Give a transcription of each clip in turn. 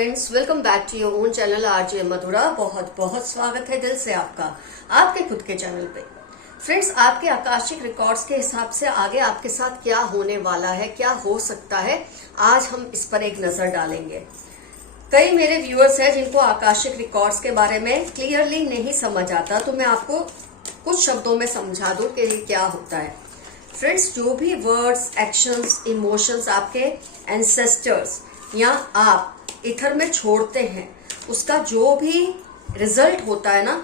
Friends, welcome back to your own channel RJ Madhura. बहुत बहुत स्वागत है दिल से आपका आपके खुद के चैनल पे। फ्रेंड्स, आपके आकाशिक रिकॉर्ड्स के हिसाब से आगे आपके साथ क्या होने वाला है, क्या हो सकता है, आज हम इस पर एक नजर डालेंगे। कई मेरे व्यूअर्स हैं जिनको आकाशिक रिकॉर्ड्स के बारे में क्लियरली नहीं समझ आता, तो मैं आपको कुछ शब्दों में समझा दूं कि क्या होता है। फ्रेंड्स, जो भी वर्ड्स, एक्शंस, इमोशंस आपके एंसेस्टर्स या आप इथर में छोड़ते हैं, उसका जो भी रिजल्ट होता है ना,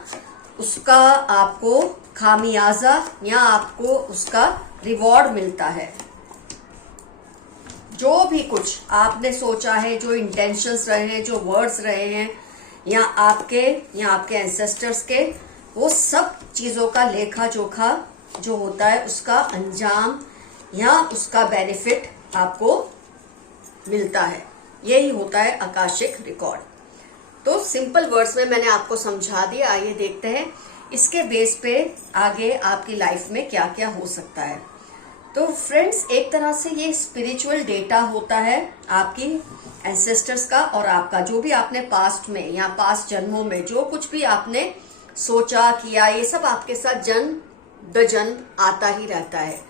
उसका आपको खामियाजा या आपको उसका रिवॉर्ड मिलता है। जो भी कुछ आपने सोचा है, जो इंटेंशंस रहे हैं, जो वर्ड्स रहे हैं, या आपके एंसेस्टर्स के, वो सब चीजों का लेखा जोखा जो होता है, उसका अंजाम या उसका बेनिफिट आपको मिलता है। यही होता है आकाशिक रिकॉर्ड। तो सिंपल वर्ड्स में मैंने आपको समझा दिया। आइए देखते हैं इसके बेस पे आगे आपकी लाइफ में क्या क्या हो सकता है। तो फ्रेंड्स, एक तरह से ये स्पिरिचुअल डेटा होता है आपकी एंसेस्टर्स का और आपका, जो भी आपने पास्ट में या पास्ट जन्मों में जो कुछ भी आपने सोचा किया, ये सब आपके साथ जन्म द जन्म आता ही रहता है।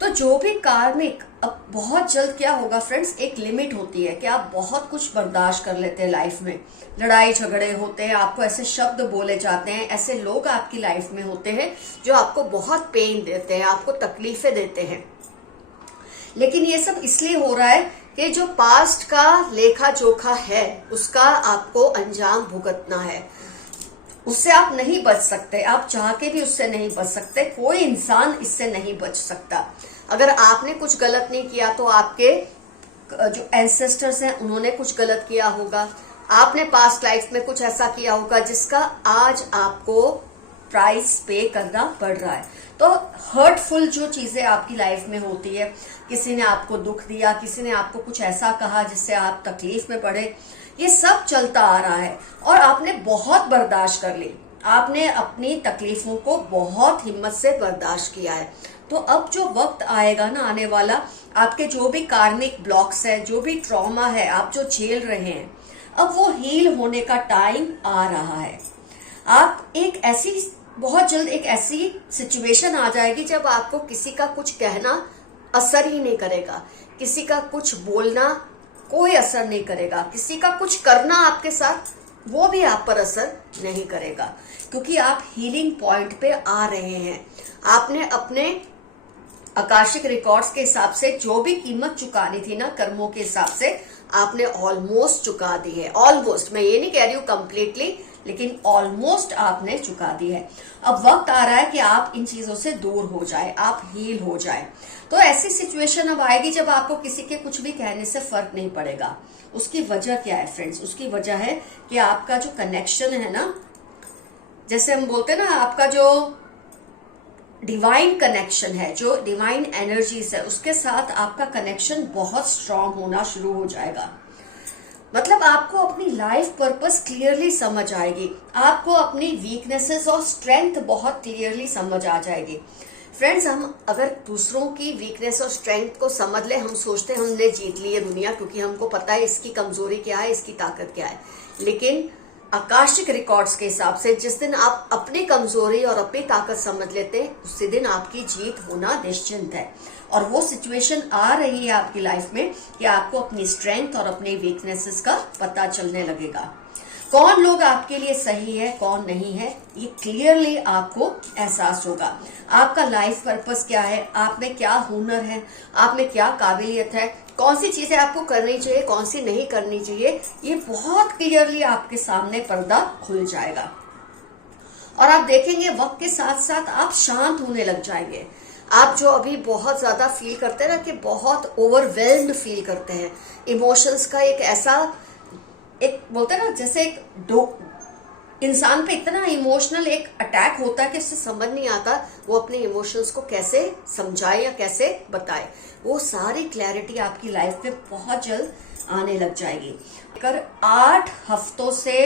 तो जो भी कार्मिक, अब बहुत जल्द क्या होगा फ्रेंड्स, एक लिमिट होती है कि आप बहुत कुछ बर्दाश्त कर लेते हैं लाइफ में। लड़ाई झगड़े होते हैं, आपको ऐसे शब्द बोले जाते हैं, ऐसे लोग आपकी लाइफ में होते हैं जो आपको बहुत पेन देते हैं, आपको तकलीफें देते हैं। लेकिन ये सब इसलिए हो रहा है कि जो पास्ट का लेखा जोखा है, उसका आपको अंजाम भुगतना है। उससे आप नहीं बच सकते, आप चाह के भी उससे नहीं बच सकते। कोई इंसान इससे नहीं बच सकता। अगर आपने कुछ गलत नहीं किया तो आपके जो एंसेस्टर्स हैं उन्होंने कुछ गलत किया होगा। आपने पास्ट लाइफ में कुछ ऐसा किया होगा जिसका आज आपको प्राइस पे करना पड़ रहा है। तो हर्टफुल जो चीजें आपकी लाइफ में होती है, किसी ने आपको दुख दिया, किसी ने आपको कुछ ऐसा कहा जिससे आप तकलीफ में पड़े, ये सब चलता आ रहा है और आपने बहुत बर्दाश्त कर ली। आपने अपनी तकलीफों को बहुत हिम्मत से बर्दाश्त किया है। तो अब जो वक्त आएगा ना आने वाला, आपके जो भी कार्मिक ब्लॉक्स है, जो भी ट्रॉमा है आप जो झेल रहे हैं, अब वो हील होने का टाइम आ रहा है। आप बहुत जल्द एक ऐसी सिचुएशन आ जाएगी जब आपको किसी का कुछ कहना असर ही नहीं करेगा, किसी का कुछ बोलना कोई असर नहीं करेगा, किसी का कुछ करना आपके साथ वो भी आप पर असर नहीं करेगा, क्योंकि आप हीलिंग पॉइंट पे आ रहे हैं। आपने अपने आकाशिक रिकॉर्ड्स के हिसाब से जो भी कीमत चुकानी थी ना, कर्मों के हिसाब से आपने ऑलमोस्ट चुका दी है। ऑलमोस्ट, मैं ये नहीं कह रही हूं कंप्लीटली, लेकिन ऑलमोस्ट आपने चुका दी है। अब वक्त आ रहा है कि आप इन चीजों से दूर हो जाए, आप हील हो जाए। तो ऐसी सिचुएशन अब आएगी जब आपको किसी के कुछ भी कहने से फर्क नहीं पड़ेगा। उसकी वजह क्या है फ्रेंड्स? उसकी वजह है कि आपका जो कनेक्शन है ना, जैसे हम बोलते हैं ना, आपका जो डिवाइन कनेक्शन है, जो डिवाइन एनर्जीज है, उसके साथ आपका कनेक्शन बहुत स्ट्रांग होना शुरू हो जाएगा। मतलब आपको अपनी लाइफ पर्पस क्लियरली समझ आएगी, आपको अपनी वीकनेसेस और स्ट्रेंथ बहुत क्लियरली समझ आ जाएगी। फ्रेंड्स, हम अगर दूसरों की वीकनेस और स्ट्रेंथ को समझ ले, हम सोचते हैं हमने जीत ली है दुनिया, क्योंकि हमको पता है इसकी कमजोरी क्या है, इसकी ताकत क्या है। लेकिन आकाशिक रिकॉर्ड्स के हिसाब से जिस दिन आप अपनी कमजोरी और अपनी ताकत समझ लेते हैं, उसी दिन आपकी जीत होना निश्चिंत है। और वो सिचुएशन आ रही है आपकी लाइफ में कि आपको अपनी स्ट्रेंथ और अपनी वीकनेसेस का पता चलने लगेगा। कौन लोग आपके लिए सही है, कौन नहीं है, ये क्लियरली आपको एहसास होगा। आपका लाइफ पर्पस क्या है, आप में क्या हुनर है, आप में क्या काबिलियत है, कौन सी चीजें आपको करनी चाहिए, कौन सी नहीं करनी चाहिए, ये बहुत क्लियरली आपके सामने पर्दा खुल जाएगा। और आप देखेंगे वक्त के साथ साथ आप शांत होने लग जाएंगे। आप जो अभी बहुत ज्यादा फील करते हैं ना, कि बहुत ओवरवेल्म्ड फील करते हैं, इमोशंस का एक बोलते हैं ना, जैसे इंसान पे इतना इमोशनल एक अटैक होता है कि उससे समझ नहीं आता वो अपने इमोशंस को कैसे समझाए या कैसे बताए। वो सारी क्लैरिटी आपकी लाइफ में बहुत जल्द आने लग जाएगी। अगर 8 हफ्तों से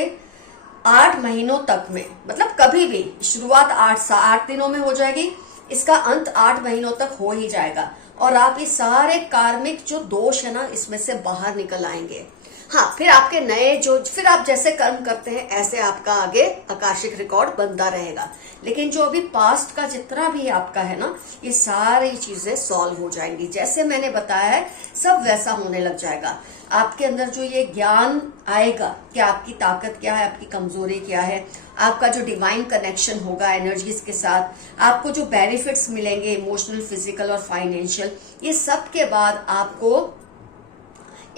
8 महीनों तक में, मतलब कभी भी शुरुआत 8 दिनों में हो जाएगी, इसका अंत 8 महीनों तक हो ही जाएगा और आप इस सारे कार्मिक जो दोष है ना, इसमें से बाहर निकल आएंगे। हाँ, फिर आपके नए जो फिर आप जैसे कर्म करते हैं ऐसे आपका आगे आकाशिक रिकॉर्ड बनता रहेगा। लेकिन जो अभी पास्ट का जितना भी आपका है ना, ये सारी चीजें सॉल्व हो जाएंगी। जैसे मैंने बताया है सब वैसा होने लग जाएगा। आपके अंदर जो ये ज्ञान आएगा कि आपकी ताकत क्या है, आपकी कमजोरी क्या है, आपका जो डिवाइन कनेक्शन होगा एनर्जीज के साथ, आपको जो बेनिफिट्स मिलेंगे इमोशनल, फिजिकल और फाइनेंशियल, ये सब के बाद आपको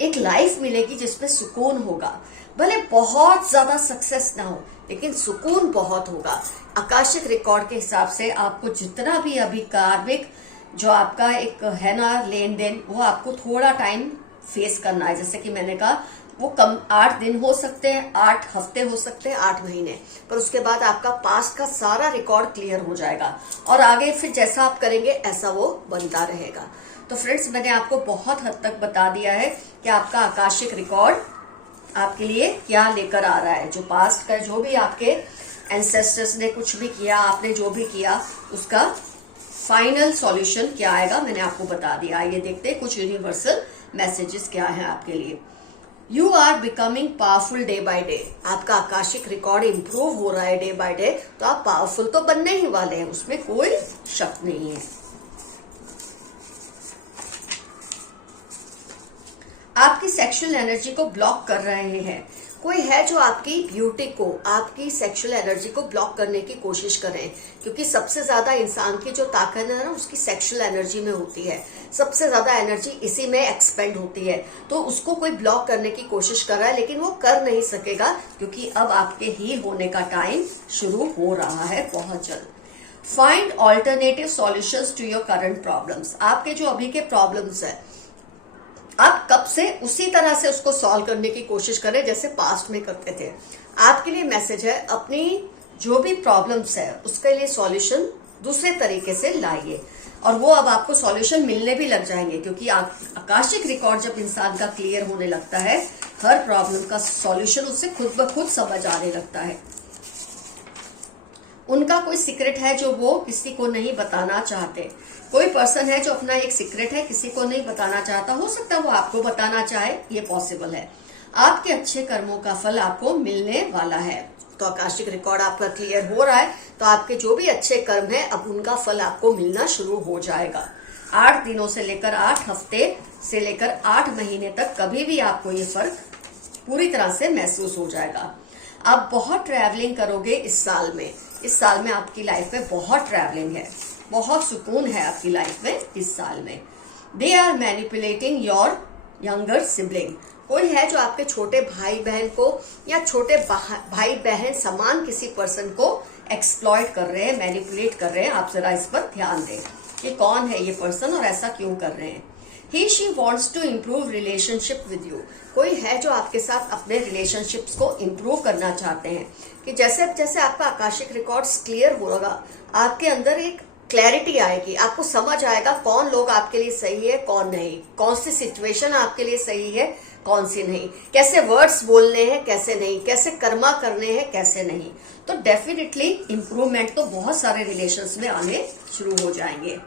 एक लाइफ मिलेगी जिसमें सुकून होगा। भले बहुत ज्यादा सक्सेस ना हो लेकिन सुकून बहुत होगा। आकाशिक रिकॉर्ड के हिसाब से आपको जितना भी अभी कार्मिक जो आपका एक है ना लेन देन, वो आपको थोड़ा टाइम फेस करना है। जैसे कि मैंने कहा वो कम 8 दिन हो सकते हैं, 8 हफ्ते हो सकते हैं, 8 महीने, पर उसके बाद आपका पास्ट का सारा रिकॉर्ड क्लियर हो जाएगा और आगे फिर जैसा आप करेंगे ऐसा वो बनता रहेगा। तो फ्रेंड्स, मैंने आपको बहुत हद तक बता दिया है कि आपका आकाशिक रिकॉर्ड आपके लिए क्या लेकर आ रहा है। जो पास्ट का जो भी आपके एंसेस्टर्स ने कुछ भी किया, आपने जो भी किया, उसका फाइनल सॉल्यूशन क्या आएगा मैंने आपको बता दिया। आइए देखते हैं कुछ यूनिवर्सल मैसेजेस क्या है आपके लिए। You are becoming powerful day by day. आपका आकाशिक रिकॉर्ड इंप्रूव हो रहा है डे बाय डे, तो आप पावरफुल तो बनने ही वाले हैं, उसमें कोई शक नहीं है। आपकी सेक्सुअल एनर्जी को ब्लॉक कर रहे हैं, कोई है जो आपकी ब्यूटी को, आपकी सेक्सुअल एनर्जी को ब्लॉक करने की कोशिश कर रहे हैं, क्योंकि सबसे ज्यादा इंसान की जो ताकत है ना उसकी सेक्सुअल एनर्जी में होती है। सबसे ज्यादा एनर्जी इसी में एक्सपेंड होती है, तो उसको कोई ब्लॉक करने की कोशिश कर रहा है, लेकिन वो कर नहीं सकेगा क्योंकि अब आपके ही होने का टाइम शुरू हो रहा है बहुत जल्द। Find alternative solutions to your current problems. आपके जो अभी के प्रॉब्लम्स है आप कब से उसी तरह से उसको सॉल्व करने की कोशिश करें जैसे पास्ट में करते थे। आपके लिए मैसेज है, अपनी जो भी प्रॉब्लम्स है उसके लिए सॉल्यूशन दूसरे तरीके से लाइए, और वो अब आपको सॉल्यूशन मिलने भी लग जाएंगे, क्योंकि आकाशिक रिकॉर्ड जब इंसान का क्लियर होने लगता है हर प्रॉब्लम का सॉल्यूशन उससे खुद ब खुद समझ आने लगता है। उनका कोई सीक्रेट है जो वो किसी को नहीं बताना चाहते। कोई पर्सन है जो अपना एक सीक्रेट है किसी को नहीं बताना चाहता, हो सकता है वो आपको बताना चाहे, ये पॉसिबल है। आपके अच्छे कर्मों का फल आपको मिलने वाला है। तो आकाशिक रिकॉर्ड आपका क्लियर हो रहा है, तो आपके जो भी अच्छे कर्म है अब उनका फल आपको मिलना शुरू हो जाएगा। 8 दिनों से लेकर 8 हफ्ते से लेकर 8 महीने तक कभी भी आपको ये फर्क पूरी तरह से महसूस हो जाएगा। आप बहुत ट्रैवलिंग करोगे इस साल में। इस साल में आपकी लाइफ में बहुत ट्रैवलिंग है, बहुत सुकून है आपकी लाइफ में इस साल में। They are manipulating your younger sibling. कोई है जो आपके छोटे भाई बहन को या छोटे भाई बहन समान किसी पर्सन को एक्सप्लॉइट कर रहे हैं, मैनिपुलेट कर रहे हैं। आप जरा इस पर ध्यान दें कि कौन है ये पर्सन और ऐसा क्यों कर रहे हैं। He she wants to improve relationship with you. कोई है जो आपके साथ अपने रिलेशनशिप्स को इम्प्रूव करना चाहते हैं, कि जैसे जैसे आपका आकाशिक रिकॉर्ड्स क्लियर होगा आपके अंदर एक क्लैरिटी आएगी, आपको समझ आएगा कौन लोग आपके लिए सही है कौन नहीं, कौन सी सिचुएशन आपके लिए सही है कौन सी नहीं, कैसे वर्ड्स बोलने हैं कैसे नहीं, कैसे कर्मा करने हैं कैसे नहीं। तो डेफिनेटली इम्प्रूवमेंट तो बहुत सारे रिलेशंस में आने शुरू हो जाएंगे।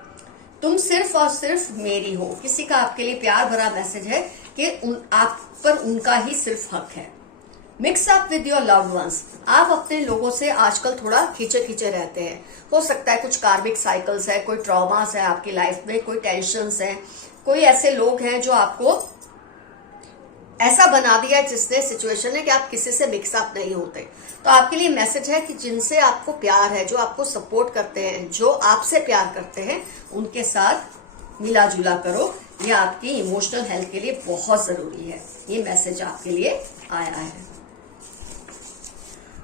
तुम सिर्फ और सिर्फ मेरी हो। किसी का आपके लिए प्यार भरा मैसेज है कि आप पर उनका ही सिर्फ हक है। Mix up with your loved ones. आप अपने लोगों से आजकल थोड़ा खींचे खींचे रहते हैं। हो सकता है कुछ कार्मिक साइकिल्स है, कोई ट्रॉमास है आपकी लाइफ में, कोई टेंशन्स है, कोई ऐसे लोग हैं जो आपको ऐसा बना दिया है जिसने सिचुएशन है कि आप किसी से मिक्सअप नहीं होते। तो आपके लिए मैसेज है कि जिनसे आपको प्यार है, जो आपको सपोर्ट करते हैं, जो आपसे प्यार करते हैं, उनके साथ मिला जुला करो। ये आपकी इमोशनल हेल्थ के लिए बहुत जरूरी है। ये मैसेज आपके लिए आया है।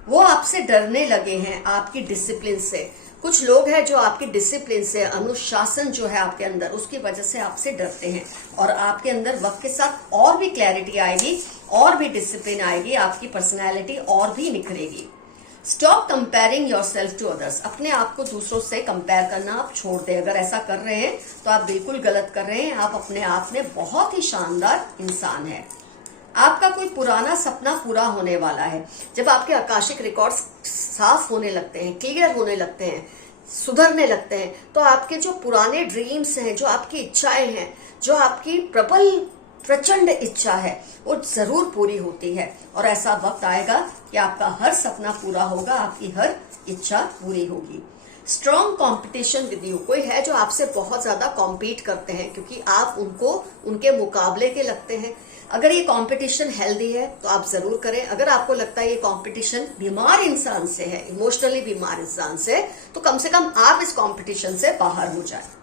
वो आपसे डरने लगे हैं आपकी डिसिप्लिन से। कुछ लोग हैं जो आपकी डिसिप्लिन से, अनुशासन जो है आपके अंदर, उसकी वजह से आपसे डरते हैं, और आपके अंदर वक्त के साथ और भी क्लैरिटी आएगी, और भी डिसिप्लिन आएगी, आपकी पर्सनैलिटी और भी निखरेगी। Stop comparing yourself to others. अपने आप को दूसरों से कंपेयर करना आप छोड़ दें। अगर ऐसा कर रहे हैं तो आप बिल्कुल गलत कर रहे हैं। आप अपने आप में बहुत ही शानदार इंसान है। आपका कोई पुराना सपना पूरा होने वाला है। जब आपके आकाशिक रिकॉर्ड्स साफ होने लगते हैं, क्लियर होने लगते हैं, सुधरने लगते हैं, तो आपके जो पुराने ड्रीम्स हैं, जो आपकी इच्छाएं हैं, जो आपकी प्रबल प्रचंड इच्छा है वो जरूर पूरी होती है, और ऐसा वक्त आएगा कि आपका हर सपना पूरा होगा, आपकी हर इच्छा पूरी होगी। स्ट्रॉन्ग कंपटीशन विद यू, कोई है जो आपसे बहुत ज्यादा कॉम्पीट करते हैं क्योंकि आप उनको उनके मुकाबले के लगते हैं। अगर ये कंपटीशन हेल्दी है तो आप जरूर करें। अगर आपको लगता है ये कंपटीशन बीमार इंसान से है, इमोशनली बीमार इंसान से, तो कम से कम आप इस कंपटीशन से बाहर हो जाए।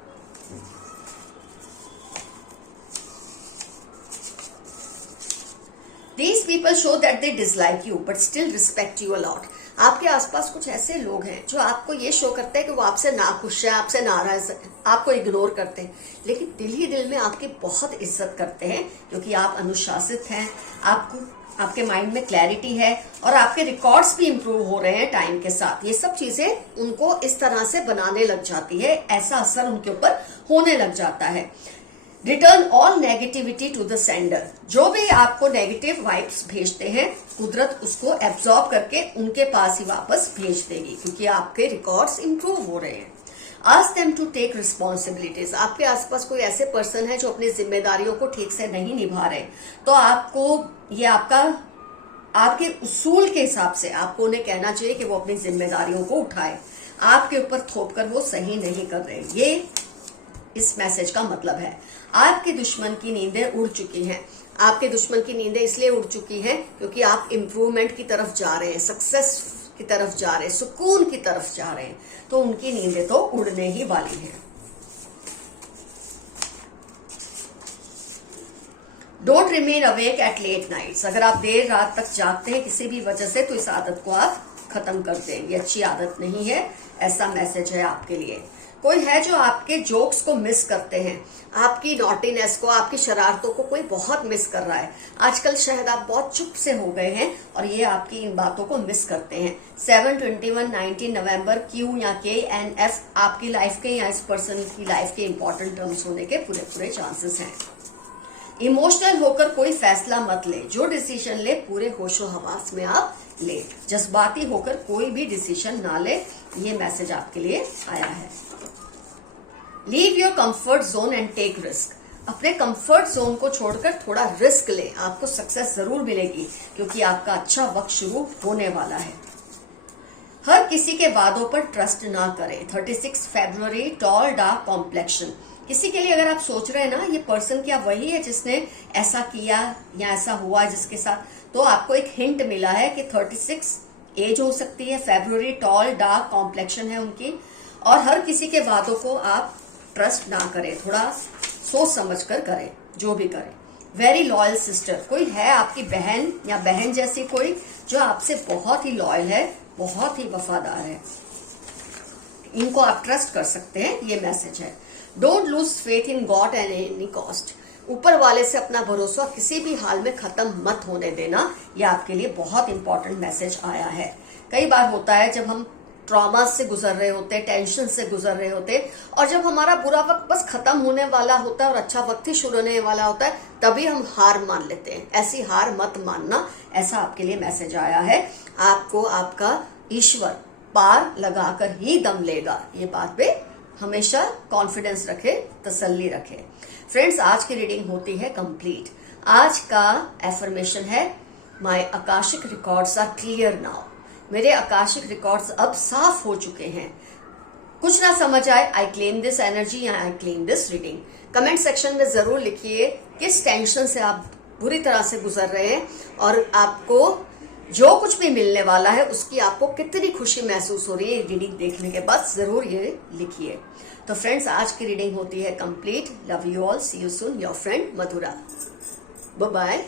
These people show that they dislike you but still respect you a lot. आपके आसपास कुछ ऐसे लोग हैं जो आपको ये शो करते हैं कि वो आपसे नाखुश है, आपसे नाराज है, आपको इग्नोर करते हैं, लेकिन दिल ही दिल में आपकी बहुत इज्जत करते हैं क्योंकि आप अनुशासित हैं, आपके माइंड में क्लैरिटी है और आपके रिकॉर्ड्स भी इंप्रूव हो रहे हैं टाइम के साथ। ये सब चीजें उनको इस तरह से बनाने लग जाती है, ऐसा असर उनके ऊपर होने लग जाता है। Return all negativity to the sender, जो भी आपको नेगेटिव वाइब्स भेजते हैं कुदरत उसको एब्जॉर्ब करके उनके पास ही वापस भेज देगी क्योंकि आपके रिकॉर्ड्स इंप्रूव हो रहे हैं। Ask them to take responsibilities, आपके आसपास कोई ऐसे पर्सन है जो अपनी जिम्मेदारियों को ठीक से नहीं निभा रहे, तो आपको ये आपके उसूल के हिसाब से आपको उन्हें कहना चाहिए कि वो अपनी जिम्मेदारियों को उठाए, आपके ऊपर थोपकर वो सही नहीं कर रहे। ये इस मैसेज का मतलब है। आपके दुश्मन की नींदें उड़ चुकी हैं। आपके दुश्मन की नींदें इसलिए उड़ चुकी हैं क्योंकि आप इम्प्रूवमेंट की तरफ जा रहे हैं, सक्सेस की तरफ जा रहे हैं, सुकून की तरफ जा रहे हैं, तो उनकी नींदें तो उड़ने ही वाली हैं। Don't remain awake at late nights, अगर आप देर रात तक जागते हैं किसी भी वजह से तो इस आदत को आप खत्म कर दें, ये अच्छी आदत नहीं है, ऐसा मैसेज है आपके लिए। कोई है जो आपके जोक्स को मिस करते हैं, आपकी नॉटीनेस को, आपकी शरारतों को कोई बहुत मिस कर रहा है। आजकल शायद आप बहुत चुप से हो गए हैं और ये आपकी इन बातों को मिस करते हैं। 7, 21, 19 नवंबर Q या K and F आपकी लाइफ के या इस पर्सन की लाइफ के इंपॉर्टेंट टर्म्स होने के पूरे चांसेस हैं। इमोशनल होकर कोई फैसला मत ले, जो डिसीजन ले पूरे होशो हवास में आप ले, जज्बाती होकर कोई भी डिसीजन ना ले, ये मैसेज आपके लिए आया है। Leave your comfort zone and take risk, अपने कंफर्ट जोन को छोड़कर थोड़ा रिस्क ले, आपको सक्सेस जरूर मिलेगी क्योंकि आपका अच्छा वक्त शुरू होने वाला है। हर किसी के वादों पर ट्रस्ट ना करें। 36 फरवरी, टॉल डार्क कॉम्प्लेक्शन, किसी के लिए अगर आप सोच रहे हैं ना ये पर्सन क्या वही है जिसने ऐसा किया या ऐसा हुआ जिसके साथ, तो आपको एक हिंट मिला है कि 36 एज हो सकती है, फरवरी, टॉल डार्क कॉम्प्लेक्शन है उनकी, और हर किसी के वादों को आप ट्रस्ट ना करें, थोड़ा सोच समझ कर करें जो भी करें। वेरी लॉयल सिस्टर, कोई है आपकी बहन या बहन जैसी कोई जो आपसे बहुत ही लॉयल है, बहुत ही वफादार है, इनको आप ट्रस्ट कर सकते हैं, ये मैसेज है। Don't lose faith in God at any cost, ऊपर वाले से अपना भरोसा किसी भी हाल में खत्म मत होने देना, ये आपके लिए बहुत इंपॉर्टेंट मैसेज आया है। कई बार होता है जब हम ट्रॉमा से गुजर रहे होते, टेंशन से गुजर रहे होते, और जब हमारा बुरा वक्त बस खत्म होने वाला होता है और अच्छा वक्त ही शुरू होने वाला होता है, तभी हम हार मान लेते हैं। ऐसी हार मत मानना, ऐसा आपके लिए मैसेज आया है। आपको आपका ईश्वर पार लगाकर ही दम लेगा, ये बात पे हमेशा कॉन्फिडेंस रखे, तसल्ली रखे। फ्रेंड्स, आज की रीडिंग होती है कंप्लीट। आज का एफर्मेशन है my akashic records are clear now, मेरे आकाशिक रिकॉर्ड्स अब साफ हो चुके हैं। कुछ ना समझ आए, आई क्लेम दिस एनर्जी या I claim this reading. Comment section में जरूर लिखिए किस टेंशन से आप बुरी तरह से गुजर रहे हैं और आपको जो कुछ भी मिलने वाला है उसकी आपको कितनी खुशी महसूस हो रही है रीडिंग देखने के बाद, जरूर ये लिखिए। तो फ्रेंड्स, आज की रीडिंग होती है complete. Love you all, see you soon, your friend Madhura. Bye bye.